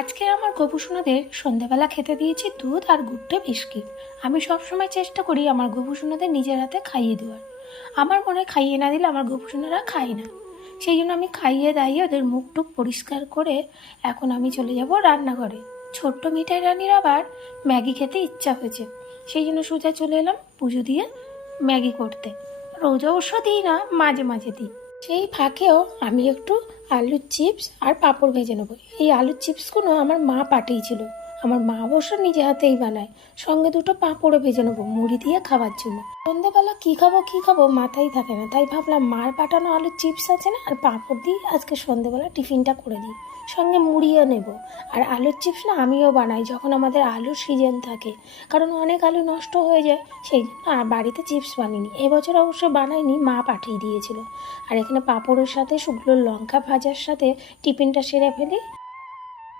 আজকে আমার গোপুসোনাদের সন্ধেবেলা খেতে দিয়েছি দুধ আর গুড্ডে বিস্কিট। আমি সবসময় চেষ্টা করি আমার গোপুসোনাদের নিজের হাতে খাইয়ে দেওয়ার। আমার মনে হয় খাইয়ে না দিলে আমার গোপুসোনারা খায় না। সেই জন্য আমি খাইয়ে দাইয়ে ওদের মুখ টুক পরিষ্কার করে এখন আমি চলে যাব রান্নাঘরে। ছোট্ট মিঠাই রানীর আবার ম্যাগি খেতে ইচ্ছা হয়েছে, সেই জন্য সোজা চলে এলাম পুজো দিয়ে ম্যাগি করতে। রোজ অবশ্য দিই না, মাঝে মাঝে দিই। সেই ফাঁকেও আমি একটু আলুর চিপস আর পাঁপড় ভেজে নেবো। এই আলুর চিপসগুলো আমার মা পাঠিয়েছিল। আমার মা অবশ্য নিজে হাতেই বানায়। সঙ্গে দুটো পাঁপড়ও ভেজে নেবো মুড়ি দিয়ে খাওয়ার জন্য। সন্ধ্যেবেলা কী খাবো মাথায় থাকে না, তাই ভাবলাম মার পাঠানো আলুর চিপস আছে না, আর পাঁপড় দিয়ে আজকে সন্ধ্যেবেলা টিফিনটা করে দিই। সঙ্গে মুড়িও নেব। আর আলুর চিপস না আমিও বানাই যখন আমাদের আলুর সিজন থাকে, কারণ অনেক আলু নষ্ট হয়ে যায়। সেই জন্য বাড়িতে চিপস বানিনি, এবছর অবশ্য বানাইনি, মা পাঠিয়ে দিয়েছিল। আর এখানে পাঁপড়ের সাথে শুকনো লঙ্কা ভাজার সাথে টিফিনটা সেরে ফেলি।